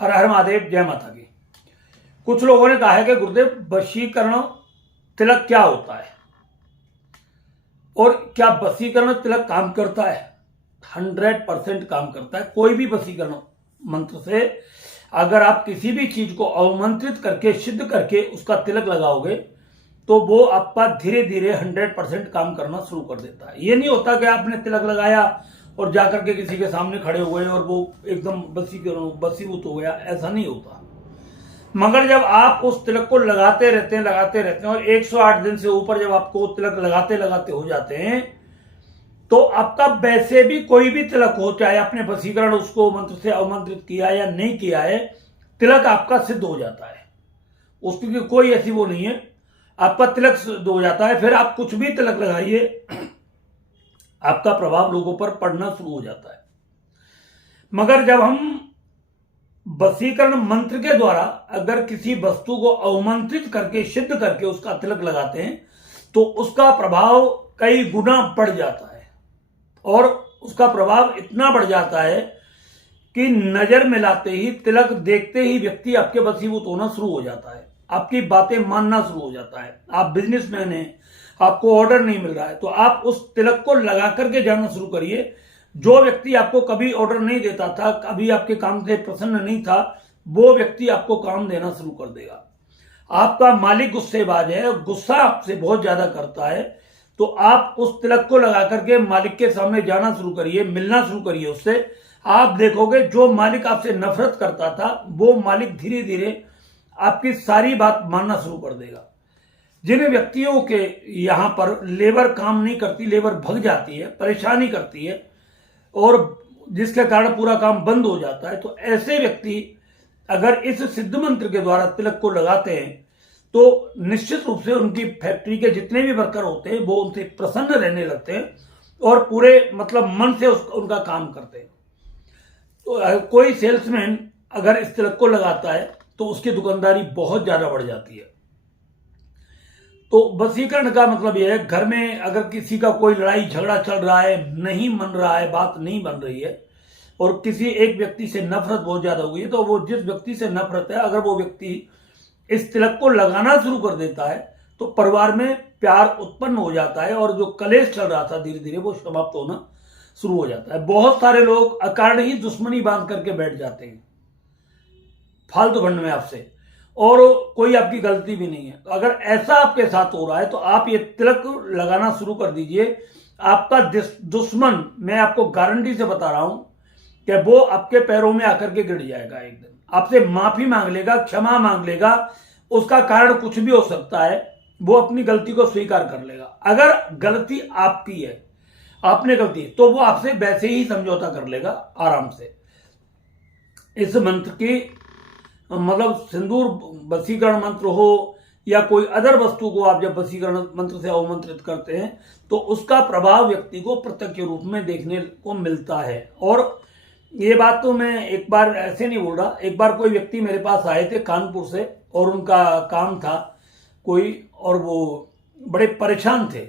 हर हर महादेव, जय माता की। कुछ लोगों ने कहा है कि गुरुदेव वशीकरण तिलक क्या होता है और क्या वशीकरण तिलक काम करता है। 100% काम करता है। कोई भी वशीकरण मंत्र से अगर आप किसी भी चीज को अवमंत्रित करके सिद्ध करके उसका तिलक लगाओगे तो वो आपका धीरे धीरे 100% काम करना शुरू कर देता है। ये नहीं होता कि आपने तिलक लगाया और जाकर के किसी के सामने खड़े हो गए और वो एकदम वशीभूत हो गया, ऐसा नहीं होता। मगर जब आप उस तिलक को लगाते रहते हैं और 108 दिन से ऊपर जब आपको तिलक लगाते लगाते हो जाते हैं तो आपका वैसे भी कोई भी तिलक हो, चाहे आपने वशीकरण उसको मंत्र से अवमंत्रित किया या नहीं किया है, तिलक आपका सिद्ध हो जाता है। उसकी कोई ऐसी वो नहीं है, आपका तिलक सिद्ध हो जाता है। फिर आप कुछ भी तिलक लगाइए, आपका प्रभाव लोगों पर पड़ना शुरू हो जाता है। मगर जब हम वशीकरण मंत्र के द्वारा अगर किसी वस्तु को अवमंत्रित करके सिद्ध करके उसका तिलक लगाते हैं तो उसका प्रभाव कई गुना बढ़ जाता है और उसका प्रभाव इतना बढ़ जाता है कि नजर मिलाते ही, तिलक देखते ही व्यक्ति आपके वशीभूत होना शुरू हो जाता है, आपकी बातें मानना शुरू हो जाता है। आप बिजनेसमैन हैं, आपको ऑर्डर नहीं मिल रहा है तो आप उस तिलक को लगा करके जाना शुरू करिए। जो व्यक्ति आपको कभी ऑर्डर नहीं देता था, कभी आपके काम से प्रसन्न नहीं था, वो व्यक्ति आपको काम देना शुरू कर देगा। आपका मालिक गुस्सेबाज है, गुस्सा आपसे बहुत ज्यादा करता है, तो आप उस तिलक को लगा करके मालिक के सामने जाना शुरू करिए, मिलना शुरू करिए उससे। आप देखोगे जो मालिक आपसे नफरत करता था वो मालिक धीरे धीरे आपकी सारी बात मानना शुरू कर देगा। जिन व्यक्तियों के यहां पर लेबर काम नहीं करती, लेबर भग जाती है, परेशानी करती है और जिसके कारण पूरा काम बंद हो जाता है, तो ऐसे व्यक्ति अगर इस सिद्ध मंत्र के द्वारा तिलक को लगाते हैं तो निश्चित रूप से उनकी फैक्ट्री के जितने भी वर्कर होते हैं वो उनसे प्रसन्न रहने लगते हैं और पूरे मतलब मन से उनका काम करते हैं। तो कोई सेल्समैन अगर इस तिलक को लगाता है तो उसकी दुकानदारी बहुत ज्यादा बढ़ जाती है। तो वशीकरण का मतलब यह है, घर में अगर किसी का कोई लड़ाई झगड़ा चल रहा है, नहीं मन रहा है, बात नहीं बन रही है और किसी एक व्यक्ति से नफरत बहुत ज्यादा हो गई है, तो वो जिस व्यक्ति से नफरत है अगर वो व्यक्ति इस तिलक को लगाना शुरू कर देता है तो परिवार में प्यार उत्पन्न हो जाता है और जो कलेश चल रहा था धीरे धीरे वो समाप्त होना शुरू हो जाता है। बहुत सारे लोग अकारण ही दुश्मनी बांध करके बैठ जाते हैं फालतू फंड में आपसे और कोई आपकी गलती भी नहीं है। तो अगर ऐसा आपके साथ हो रहा है तो आप ये तिलक लगाना शुरू कर दीजिए। आपका दुश्मन, मैं आपको गारंटी से बता रहा हूं कि वो आपके पैरों में आकर के गिर जाएगा। एक दिन आपसे माफी मांग लेगा, क्षमा मांग लेगा, उसका कारण कुछ भी हो सकता है, वो अपनी गलती को स्वीकार कर लेगा। अगर गलती आपकी है, आपने गलती, तो वो आपसे वैसे ही समझौता कर लेगा आराम से। इस मंत्र की मतलब सिंदूर वशीकरण मंत्र हो या कोई अदर वस्तु को आप जब वशीकरण मंत्र से अवमंत्रित करते हैं तो उसका प्रभाव व्यक्ति को प्रत्यक्ष रूप में देखने को मिलता है। और ये बात तो मैं एक बार ऐसे नहीं बोल रहा, एक बार कोई व्यक्ति मेरे पास आए थे कानपुर से और उनका काम था कोई, और वो बड़े परेशान थे।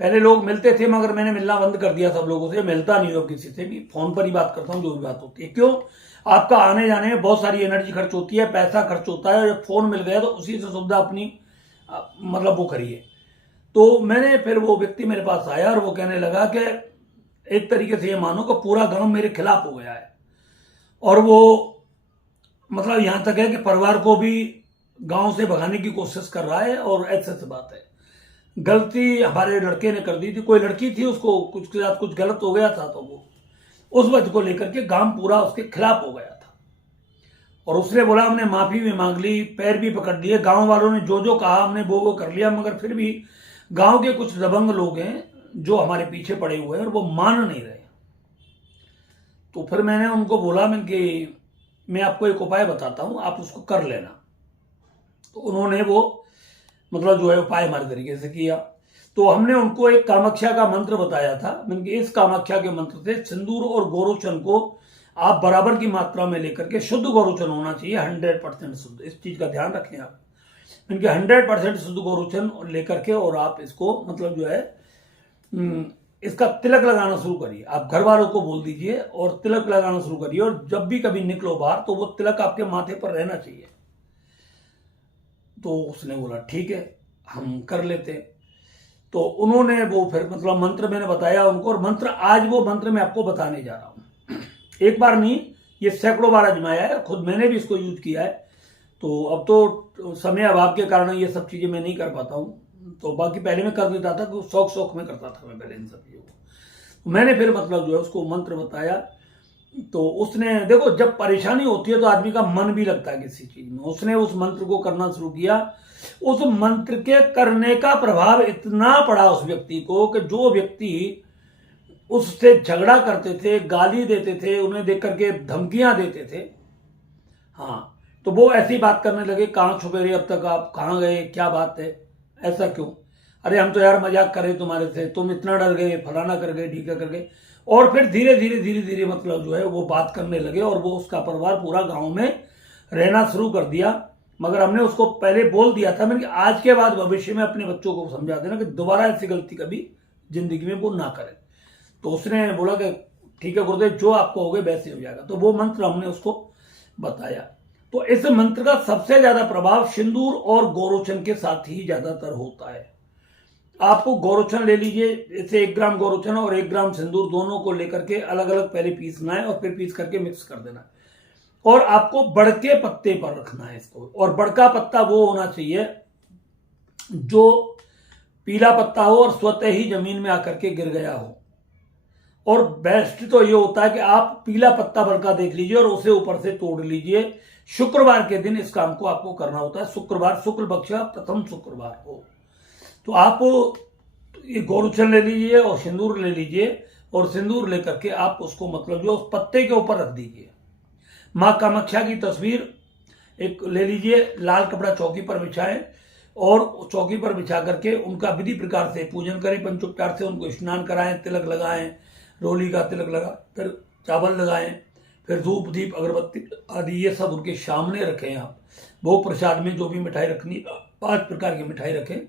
पहले लोग मिलते थे मगर मैंने मिलना बंद कर दिया, सब लोगों से मिलता नहीं हो, किसी से भी फोन पर ही बात करता हूं जो भी बात होती है। क्यों? आपका आने जाने में बहुत सारी एनर्जी खर्च होती है, पैसा खर्च होता है, और जब फोन मिल गया तो उसी से सुविधा अपनी मतलब वो करिए। तो मैंने फिर वो व्यक्ति मेरे पास आया और वो कहने लगा कि एक तरीके से ये मानो कि पूरा गांव मेरे खिलाफ हो गया है और वो मतलब यहां तक है कि परिवार को भी गांव से भगाने की कोशिश कर रहा है। और ऐसे बात है, गलती हमारे लड़के ने कर दी थी, कोई लड़की थी उसको कुछ के साथ कुछ गलत हो गया था तो वो उस वजह को लेकर के गांव पूरा उसके खिलाफ हो गया था। और उसने बोला हमने माफी भी मांग ली, पैर भी पकड़ लिए, गांव वालों ने जो जो कहा हमने वो कर लिया, मगर फिर भी गांव के कुछ दबंग लोग हैं जो हमारे पीछे पड़े हुए हैं और वो मान नहीं रहे। तो फिर मैंने उनको बोला कि मैं आपको एक उपाय बताता हूं, आप उसको कर लेना। तो उन्होंने वो मतलब जो है उपाय हमारे तरीके से किया। तो हमने उनको एक कामाख्या का मंत्र बताया था। मैंने इस कामाख्या के मंत्र से सिंदूर और गोरोचन को आप बराबर की मात्रा में लेकर के, शुद्ध गोरोचन होना चाहिए, 100% शुद्ध, इस चीज का ध्यान रखें आप। इनके 100% शुद्ध गोरोचन लेकर के और आप इसको मतलब जो है इसका तिलक लगाना शुरू करिए। आप घर वालों को बोल दीजिए और तिलक लगाना शुरू करिए, और जब भी कभी निकलो बाहर तो वो तिलक आपके माथे पर रहना चाहिए। तो उसने बोला ठीक है, हम कर लेते हैं। तो उन्होंने वो फिर मतलब मंत्र मैंने बताया उनको, और मंत्र आज वो मंत्र मैं आपको बताने जा रहा हूं। एक बार नहीं, ये सैकड़ों बार आजमाया है, खुद मैंने भी इसको यूज किया है। तो अब तो समय अभाव के कारण ये सब चीजें मैं नहीं कर पाता हूँ, तो बाकी पहले मैं कर देता था, तो शौक शौक में करता था मैं पहले इन सब चीजों को। मैंने फिर मतलब जो है उसको मंत्र बताया, तो उसने देखो जब परेशानी होती है तो आदमी का मन भी लगता है किसी चीज में। उसने उस मंत्र को करना शुरू किया। उस मंत्र के करने का प्रभाव इतना पड़ा उस व्यक्ति को कि जो व्यक्ति उससे झगड़ा करते थे, गाली देते थे, उन्हें देख करके धमकियां देते थे, हाँ, तो वो ऐसी बात करने लगे, कहां छुपे रहे अब तक आप, कहां गए, क्या बात है, ऐसा क्यों, अरे हम तो यार मजाक कर रहे तुम्हारे से, तुम इतना डर गए, फलाना कर गए, ढीका कर गए। और फिर धीरे धीरे मतलब जो है वो बात करने लगे, और वो उसका परिवार पूरा गांव में रहना शुरू कर दिया। मगर हमने उसको पहले बोल दिया था मैंने कि आज के बाद भविष्य में अपने बच्चों को समझा देना कि दोबारा ऐसी गलती कभी जिंदगी में वो ना करें। तो उसने बोला कि ठीक है गुरुदेव, जो आपको हो गए वैसे हो जाएगा। तो वो मंत्र हमने उसको बताया। तो इस मंत्र का सबसे ज्यादा प्रभाव सिंदूर और गोरोचन के साथ ही ज्यादातर होता है। आपको गोरोचन ले लीजिए, जैसे 1 ग्राम गोरोचन और 1 ग्राम सिंदूर दोनों को लेकर के अलग अलग पहले पीसना है, और फिर पीस करके मिक्स कर देना है। और आपको बड़के पत्ते पर रखना है इसको, और बड़का पत्ता वो होना चाहिए जो पीला पत्ता हो और स्वतः ही जमीन में आकर के गिर गया हो। और बेस्ट तो ये होता है कि आप पीला पत्ता बड़का देख लीजिए और उसे ऊपर से तोड़ लीजिए। शुक्रवार के दिन इस काम को आपको करना होता है। शुक्रवार, शुक्ल पक्ष का प्रथम शुक्रवार हो। तो आप ये गोरुचन ले लीजिए और सिंदूर ले लीजिए, और सिंदूर लेकर के आप उसको मतलब जो उस पत्ते के ऊपर रख दीजिए। मां कामाख्या की तस्वीर एक ले लीजिए, लाल कपड़ा चौकी पर बिछाएं, और चौकी पर बिछा करके उनका विधि प्रकार से पूजन करें, पंचोपचार से उनको स्नान कराएं, तिलक लगाएं, रोली का तिलक लगा, फिर चावल लगाएं, फिर धूप दीप अगरबत्ती आदि ये सब उनके सामने रखें। आप भोग प्रसाद में जो भी मिठाई रखनी, 5 प्रकार की मिठाई रखें,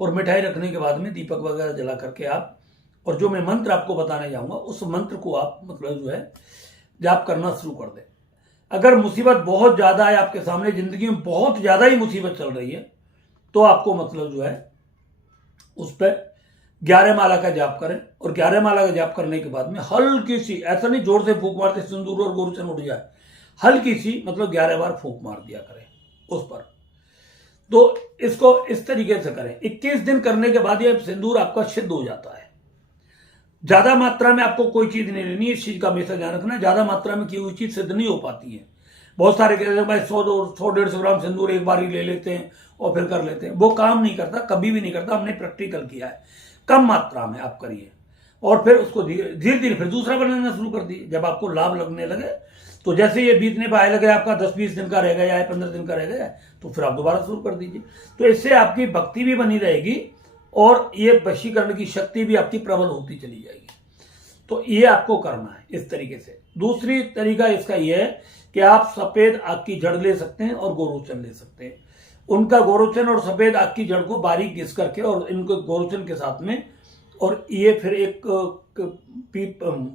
और मिठाई रखने के बाद में दीपक वगैरह जला करके आप, और जो मैं मंत्र आपको बताने जाऊंगा उस मंत्र को आप मतलब जो है जाप करना शुरू कर दें। अगर मुसीबत बहुत ज्यादा है आपके सामने, जिंदगी में बहुत ज्यादा ही मुसीबत चल रही है, तो आपको मतलब जो है उस पर 11 माला का जाप करें। और 11 माला का जाप करने के बाद में हल्की सी, ऐसा नहीं जोर से फूंक मारते सिंदूर और गोरुचन उठ जाए, हल्की सी मतलब 11 बार फूंक मार दिया करें उस पर। तो इसको इस तरीके से करें। 21 दिन करने के बाद ये सिंदूर आपका सिद्ध हो जाता है। ज्यादा मात्रा में आपको कोई चीज नहीं लेनी, इस चीज का हमेशा ध्यान रखना। ज्यादा मात्रा में की हुई चीज सिद्ध नहीं हो पाती है। बहुत सारे कहते हैं भाई 100-150 ग्राम सिंदूर एक बार ही ले लेते हैं और फिर कर लेते हैं, वो काम नहीं करता, कभी भी नहीं करता। हमने प्रैक्टिकल किया है। कम मात्रा में आप करिए, और फिर उसको धीरे धीरे फिर दूसरा बनाना शुरू कर दिए। जब आपको लाभ लगने लगे, तो जैसे ये बीतने पर आए लगे, आपका 10-20 दिन का रह गया या 15 दिन का रह गया, तो फिर आप दोबारा शुरू कर दीजिए। तो इससे आपकी भक्ति भी बनी रहेगी, और ये वशीकरण की शक्ति भी आपकी प्रबल होती चली जाएगी। तो ये आपको करना है इस तरीके से। दूसरी तरीका इसका यह है कि आप सफेद आग की जड़ ले सकते हैं और गोरोचन ले सकते हैं। उनका गोरोचन और सफेद आग की जड़ को बारीक घिस करके और इनको गोरोचन के साथ में, और ये फिर एक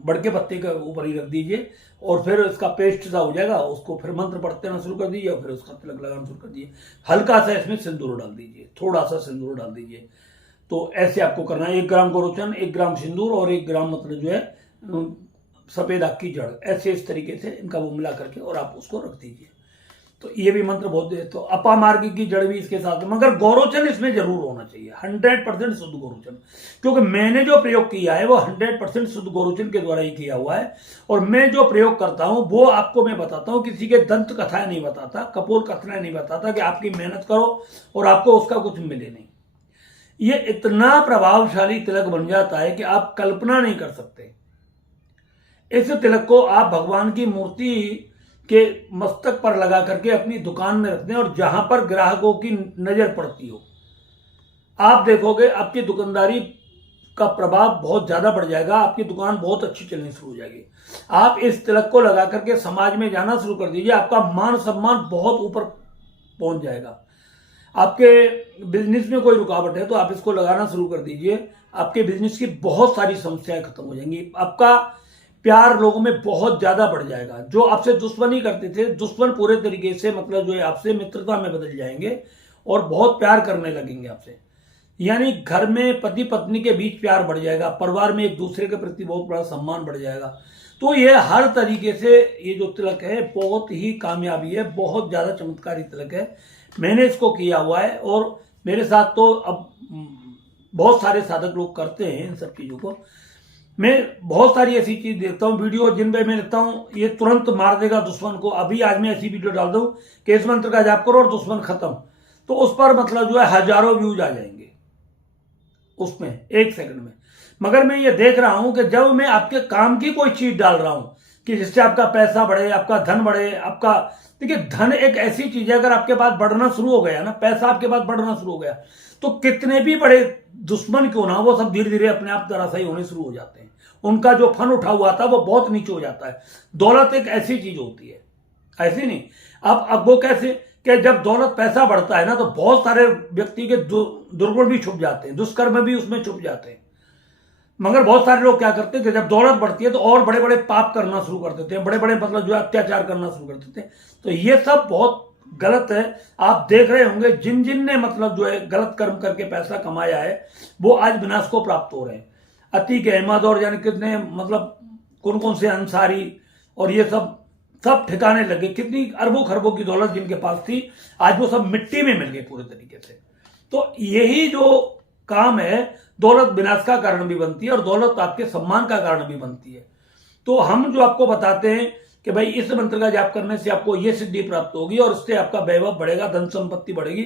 बड़के पत्ते के ऊपर ही रख दीजिए, और फिर इसका पेस्ट सा हो जाएगा। उसको फिर मंत्र पढ़ते रहना शुरू कर दीजिए, और फिर उसका तिलक लगाना शुरू कर दीजिए। हल्का सा इसमें सिंदूर डाल दीजिए, थोड़ा सा सिंदूर डाल दीजिए। तो ऐसे आपको करना है। 1 ग्राम गोरोचन, 1 ग्राम सिंदूर और 1 ग्राम मतलब जो है सफेद आग की जड़, ऐसे इस तरीके से इनका वो मिला करके और आप उसको रख दीजिए। तो ये भी मंत्र बहुत दे। तो अपामार्ग की जड़ भी इसके साथ, मगर गोरोचन इसमें जरूर होना चाहिए, 100% शुद्ध गोरोचन। क्योंकि मैंने जो प्रयोग किया है वो 100% शुद्ध गोरोचन के द्वारा ही किया हुआ है। और मैं जो प्रयोग करता हूं वो आपको मैं बताता हूं, किसी के दंत कथाएं नहीं बताता, कपोल कथाएं नहीं बताता कि आपकी मेहनत करो और आपको उसका कुछ मिले नहीं। ये इतना प्रभावशाली तिलक बन जाता है कि आप कल्पना नहीं कर सकते। इस तिलक को आप भगवान की मूर्ति के मस्तक पर लगा करके अपनी दुकान में रख दें, और जहां पर ग्राहकों की नजर पड़ती हो, आप देखोगे आपकी दुकानदारी का प्रभाव बहुत ज्यादा बढ़ जाएगा। आपकी दुकान बहुत अच्छी चलनी शुरू हो जाएगी। आप इस तिलक को लगा करके समाज में जाना शुरू कर दीजिए, आपका मान सम्मान बहुत ऊपर पहुंच जाएगा। आपके बिजनेस में कोई रुकावट है तो आप इसको लगाना शुरू कर दीजिए, आपके बिजनेस की बहुत सारी समस्याएं खत्म हो जाएंगी। आपका प्यार लोगों में बहुत ज्यादा बढ़ जाएगा। जो आपसे दुश्मनी करते थे, दुश्मन पूरे तरीके से मतलब जो है आपसे मित्रता में बदल जाएंगे और बहुत प्यार करने लगेंगे आपसे। यानी घर में पति पत्नी के बीच प्यार बढ़ जाएगा, परिवार में एक दूसरे के प्रति बहुत बड़ा सम्मान बढ़ जाएगा। तो ये हर तरीके से ये जो तिलक है बहुत ही कामयाबी है, बहुत ज्यादा चमत्कारी तिलक है। मैंने इसको किया हुआ है और मेरे साथ तो अब बहुत सारे साधक लोग करते हैं इन सब चीजों को। मैं बहुत सारी ऐसी चीज देखता हूँ, वीडियो जिनपे मैं लिखता हूँ ये तुरंत मार देगा दुश्मन को। अभी आज मैं ऐसी वीडियो डाल दूं कि इस मंत्र का जाप करो और दुश्मन खत्म, तो उस पर मतलब जो है हजारों व्यूज आ जाएंगे उसमें 1 सेकंड में। मगर मैं ये देख रहा हूं कि जब मैं आपके काम की कोई चीज डाल रहा हूं कि जिससे आपका पैसा बढ़े, आपका धन बढ़े, आपका देखिए धन एक ऐसी चीज है, अगर आपके पास बढ़ना शुरू हो गया ना, पैसा आपके पास बढ़ना शुरू हो गया, तो कितने भी बड़े दुश्मन क्यों ना वो सब धीरे धीरे अपने आप धराशायी होने शुरू हो जाते हैं। उनका जो फन उठा हुआ था वो बहुत नीचे हो जाता है। दौलत एक ऐसी चीज होती है, ऐसी नहीं। अब वो कैसे कि जब दौलत पैसा बढ़ता है ना तो बहुत सारे व्यक्ति के दुर्गुण भी छुप जाते हैं, दुष्कर्म भी उसमें छुप जाते हैं। मगर बहुत सारे लोग क्या करते हैं कि जब दौलत बढ़ती है तो और बड़े बड़े पाप करना शुरू कर देते हैं, बड़े बड़े मतलब जो है अत्याचार करना शुरू कर देते हैं। तो ये सब बहुत गलत है। आप देख रहे होंगे जिन जिन ने मतलब जो है गलत कर्म करके पैसा कमाया है वो आज विनाश को प्राप्त हो रहे हैं। अतीक अहमद और यानी कितने मतलब कौन कौन से अंसारी और ये सब ठिकाने लगे। कितनी अरबों खरबों की दौलत जिनके पास थी आज वो सब मिट्टी में मिल गई पूरे तरीके से। तो यही जो काम है, दौलत विनाश का कारण भी बनती है और दौलत आपके सम्मान का कारण भी बनती है। तो हम जो आपको बताते हैं कि भाई इस मंत्र का जाप करने से आपको ये सिद्धि प्राप्त होगी और इससे आपका वैभव बढ़ेगा, धन संपत्ति बढ़ेगी।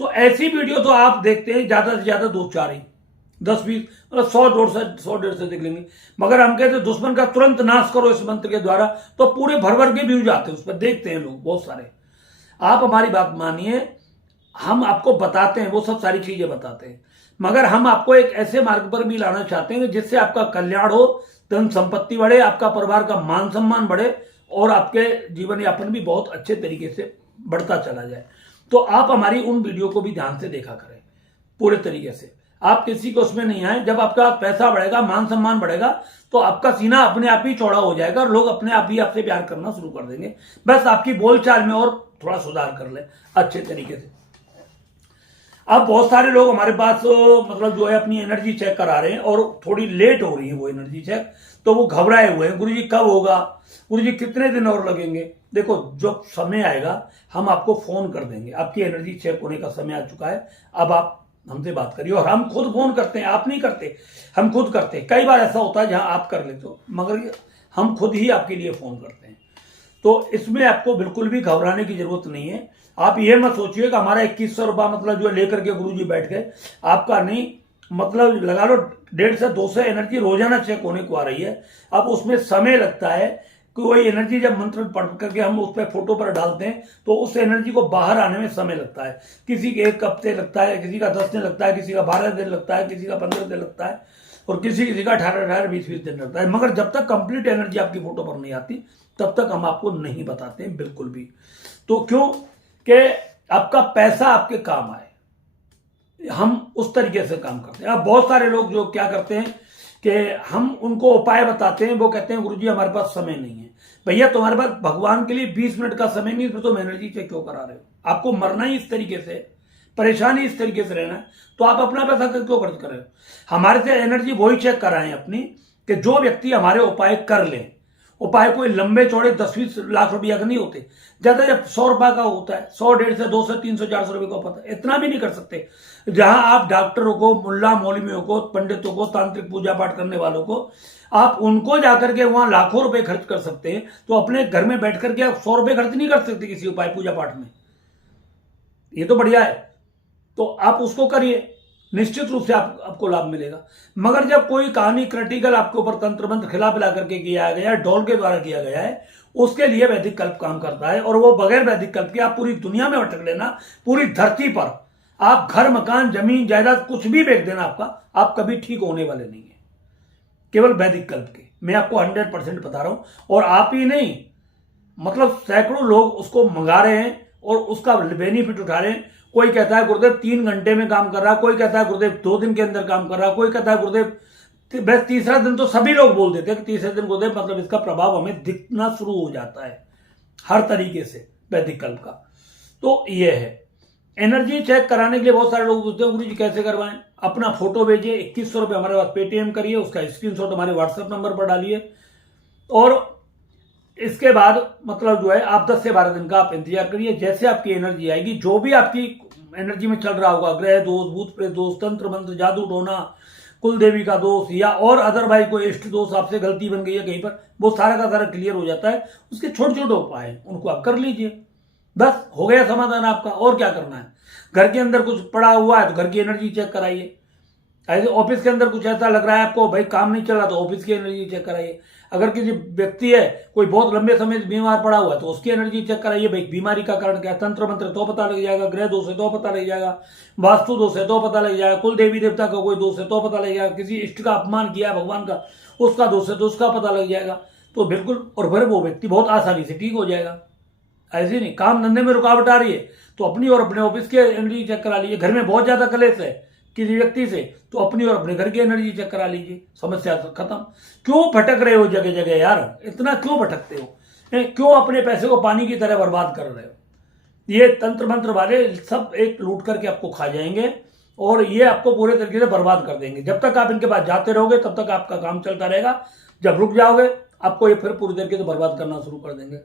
तो ऐसी वीडियो तो आप देखते हैं ज्यादा से ज्यादा 2-4 ही, 10-20 मतलब 100-150 देख लेंगे। मगर हम कहते हैं दुश्मन का तुरंत नाश करो इस मंत्र के द्वारा, तो पूरे भर के व्यूज आते हैं उस पर, देखते हैं लोग बहुत सारे। आप हमारी बात मानिए, हम आपको बताते हैं वो सब सारी चीजें बताते हैं, मगर हम आपको एक ऐसे मार्ग पर भी लाना चाहते हैं जिससे आपका कल्याण हो, धन संपत्ति बढ़े, आपका परिवार का मान सम्मान बढ़े और आपके जीवन यापन भी बहुत अच्छे तरीके से बढ़ता चला जाए। तो आप हमारी उन वीडियो को भी ध्यान से देखा करें पूरे तरीके से। आप किसी को उसमें नहीं आए। जब आपका पैसा बढ़ेगा, मान सम्मान बढ़ेगा, तो आपका सीना अपने आप ही चौड़ा हो जाएगा और लोग अपने आप ही आपसे प्यार करना शुरू कर देंगे। बस आपकी बोलचाल में और थोड़ा सुधार कर ले अच्छे तरीके से। अब बहुत सारे लोग हमारे पास मतलब जो है अपनी एनर्जी चेक करा रहे हैं और थोड़ी लेट हो रही है वो एनर्जी चेक, तो वो घबराए हुए हैं, गुरुजी कब होगा, गुरुजी कितने दिन और लगेंगे। देखो जब समय आएगा हम आपको फोन कर देंगे, आपकी एनर्जी चेक होने का समय आ चुका है, अब आप हमसे बात करिए। और हम खुद फोन करते हैं, आप नहीं करते, हम खुद करते हैं। कई बार ऐसा होता है जहां आप कर लेते हो, मगर हम खुद ही आपके लिए फोन करते हैं। तो इसमें आपको बिल्कुल भी घबराने की जरूरत नहीं है। आप ये मत सोचिए कि हमारा 2100 रुपया मतलब जो लेकर के गुरुजी बैठ गए, आपका नहीं, मतलब लगा लो 150 से 200 एनर्जी रोजाना चेक होने को आ रही है। अब उसमें समय लगता है, कोई एनर्जी जब मंत्र पढ़ करके हम उस पर फोटो पर डालते हैं तो उस एनर्जी को बाहर आने में समय लगता है। किसी के 1 हफ्ते लगता है, किसी का 10 दिन लगता है, किसी का 12 दिन लगता है, किसी का 15 दिन लगता है और किसी का 18-20 दिन लगता है। मगर जब तक कंप्लीट एनर्जी आपकी फोटो पर नहीं आती तब तक हम आपको नहीं बताते हैं बिल्कुल भी। तो क्यों कि आपका पैसा आपके काम आए, हम उस तरीके से काम करते हैं। अब बहुत सारे लोग जो क्या करते हैं कि हम उनको उपाय बताते हैं, वो कहते हैं गुरुजी हमारे पास समय नहीं है। भैया तुम्हारे पास भगवान के लिए 20 मिनट का समय नहीं, तो तुम एनर्जी चेक क्यों करा रहे हो? आपको मरना ही इस तरीके से, परेशानी इस तरीके से रहना है, तो आप अपना पैसा क्यों खर्च कर रहे हो? हमारे से एनर्जी वही चेक कराएं अपनी कि जो व्यक्ति हमारे उपाय कर ले। उपाय कोई लंबे चौड़े 10-20 लाख रुपया का नहीं होते, ज्यादा जब 100 रुपया का होता है, 100, 150, 200, 300, 400 रुपये का पता, इतना भी नहीं कर सकते। जहां आप डॉक्टरों को, मुल्ला मौलवियों को, पंडितों को, तांत्रिक पूजा पाठ करने वालों को, आप उनको जाकर के वहां लाखों रुपए खर्च कर सकते हैं, तो अपने घर में बैठ करके आप 100 रुपए खर्च नहीं कर सकते किसी उपाय पूजा पाठ में। ये तो बढ़िया है, तो आप उसको करिए, निश्चित रूप से आपको लाभ मिलेगा। मगर जब कोई कहानी क्रिटिकल आपके ऊपर तंत्र मंत्र खिला पिला करके किया गया है, डॉल के द्वारा किया गया है, उसके लिए वैदिक कल्प काम करता है। और वो बगैर वैदिक कल्प के आप पूरी दुनिया में भटक लेना, पूरी धरती पर आप घर, मकान, जमीन, जायदाद कुछ भी बेच देना आपका, आप कभी ठीक होने वाले नहीं है केवल वैदिक कल्प के। मैं आपको 100% बता रहा हूं। और आप ही नहीं, मतलब सैकड़ों लोग उसको मंगा रहे हैं और उसका बेनिफिट उठा रहे हैं। कोई कहता है गुरुदेव 3 घंटे में काम कर रहा है, कोई कहता है गुरुदेव 2 दिन के अंदर काम कर रहा है, कोई कहता है गुरुदेव बस तीसरा दिन तो सभी लोग बोल देते हैं कि तीसरे दिन गुरुदेव मतलब इसका प्रभाव हमें दिखना शुरू हो जाता है हर तरीके से वैदिक कल्प का। तो ये है एनर्जी चेक कराने के लिए बहुत सारे लोग पूछते हैं गुरु जी कैसे करवाएं। अपना फोटो भेजिए, 2100 रुपये हमारे पास पेटीएम करिए, उसका स्क्रीनशॉट हमारे व्हाट्सएप नंबर पर डालिए और इसके बाद मतलब जो है आप 10 से 12 दिन का आप इंतजार करिए। जैसे आपकी एनर्जी आएगी, जो भी आपकी एनर्जी में चल रहा होगा, ग्रह दोष, भूत प्रेत दोष, तंत्र मंत्र, जादू टोना, कुल देवी का दोष या और अदर भाई कोई इष्ट दोष आपसे गलती बन गई है कहीं पर, वो सारा का सारा क्लियर हो जाता है। उसके छोटे छोटे उपाय उनको आप कर लीजिए, बस हो गया समाधान आपका। और क्या करना है, घर के अंदर कुछ पड़ा हुआ है तो घर की एनर्जी चेक कराइए। ऐसे ऑफिस के अंदर कुछ ऐसा लग रहा है आपको भाई काम नहीं चल रहा तो ऑफिस की एनर्जी चेक कराइए। अगर किसी व्यक्ति है कोई बहुत लंबे समय से बीमार पड़ा हुआ है तो उसकी एनर्जी चेक कराइए, भाई बीमारी का कारण क्या, तंत्र मंत्र तो पता लग जाएगा, ग्रह दोष है तो पता लग जाएगा, वास्तु दोष है तो पता लग जाएगा, कुल देवी देवता का कोई दोष है तो पता लग जाएगा, किसी इष्ट का अपमान किया भगवान का उसका दोष है तो उसका पता लग जाएगा। तो बिल्कुल, और फिर वो व्यक्ति बहुत आसानी से ठीक हो जाएगा। ऐसे नहीं, काम धंधे में रुकावट आ रही है तो अपनी और अपने ऑफिस की एनर्जी चेक करा लीजिए। घर में बहुत ज्यादा कलेश है किसी व्यक्ति से तो अपनी और अपने घर की एनर्जी चेक करा लीजिए, समस्या खत्म। क्यों भटक रहे हो जगह जगह यार, इतना क्यों भटकते हो, क्यों अपने पैसे को पानी की तरह बर्बाद कर रहे हो। ये तंत्र मंत्र वाले सब एक लूट करके आपको खा जाएंगे और ये आपको पूरे तरीके से बर्बाद कर देंगे। जब तक आप इनके पास जाते रहोगे तब तक आपका काम चलता रहेगा, जब रुक जाओगे आपको ये फिर पूरी तरीके से बर्बाद करना शुरू कर देंगे।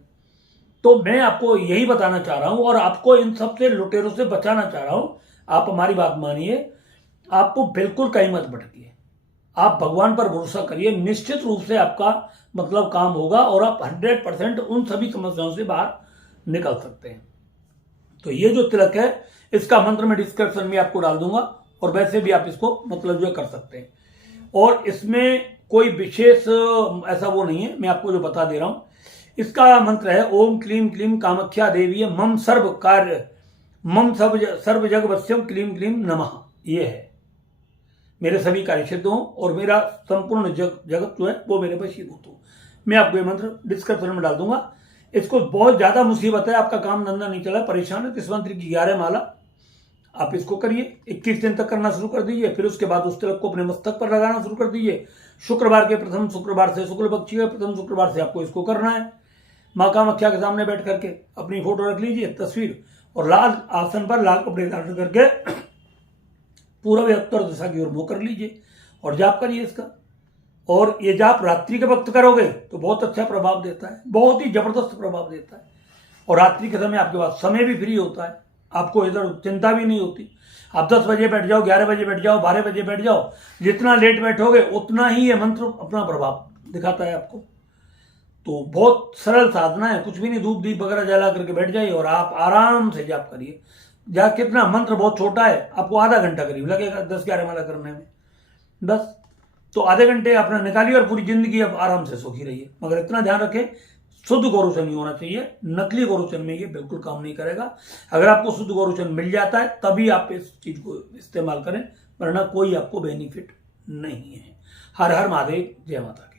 तो मैं आपको यही बताना चाह रहा हूं और आपको इन सबसे लुटेरों से बचाना चाह रहा हूं। आप हमारी बात मानिए, आपको बिल्कुल कहीं मत भटकिए, आप भगवान पर भरोसा करिए, निश्चित रूप से आपका मतलब काम होगा और आप 100% उन सभी समस्याओं से बाहर निकल सकते हैं। तो ये जो तिलक है इसका मंत्र मैं डिस्क्रिप्शन में आपको डाल दूंगा और वैसे भी आप इसको मतलब जो कर सकते हैं। और इसमें कोई विशेष ऐसा वो नहीं है, मैं आपको जो बता दे रहा हूं। इसका मंत्र है ओम क्लीम क्लीम कामाख्या देवी मम सर्व कार्य मम सर्व जग वश्यम क्लीम क्लीम नमः। ये है, मेरे सभी कार्य सिद्ध हों और मेरा संपूर्ण जगत जो है वो मेरे पर शीत हो। मैं आपको ये मंत्र डिस्क्रिप्शन में डाल दूंगा। इसको बहुत ज्यादा मुसीबत है, आपका काम धंधा नहीं चला, परेशान है, तो इस मंत्र की 11 माला आप इसको करिए, 21 दिन तक करना शुरू कर दीजिए। फिर उसके बाद उस तिलक को अपने मस्तक पर लगाना शुरू कर दीजिए। शुक्रवार के प्रथम शुक्रवार से, शुक्ल पक्ष के प्रथम शुक्रवार से आपको इसको करना है। माँ कामाख्या के सामने बैठ करके अपनी फोटो रख लीजिए, तस्वीर, और लाल आसन पर लाल कपड़े धारण करके पूर्व या उत्तर दिशा की ओर मुंह कर लीजिए और जाप करिए इसका। और ये जाप रात्रि के वक्त करोगे तो बहुत अच्छा प्रभाव देता है, बहुत ही जबरदस्त प्रभाव देता है। और रात्रि के समय आपके पास समय भी फ्री होता है, आपको इधर चिंता भी नहीं होती। आप 10 बजे बैठ जाओ, 11 बजे बैठ जाओ, 12 बजे बैठ जाओ, जितना लेट बैठोगे उतना ही ये मंत्र अपना प्रभाव दिखाता है आपको। तो बहुत सरल साधना है, कुछ भी नहीं, धूप दीप वगैरह जला करके बैठ जाइए और आप आराम से जाप करिए। जा कितना मंत्र बहुत छोटा है, आपको आधा घंटा करीब लगेगा 10-11 माला करने में, बस। तो आधे घंटे अपना निकालिए और पूरी जिंदगी अब आराम से सुखी रहिए। मगर इतना ध्यान रखें, शुद्ध गौरूचन नहीं होना चाहिए, नकली गौरूचन में ये बिल्कुल काम नहीं करेगा। अगर आपको शुद्ध गौरूचन मिल जाता है तभी आप इस चीज को इस्तेमाल करें, वरना कोई आपको बेनिफिट नहीं है। हर हर महादेव, जय माता की।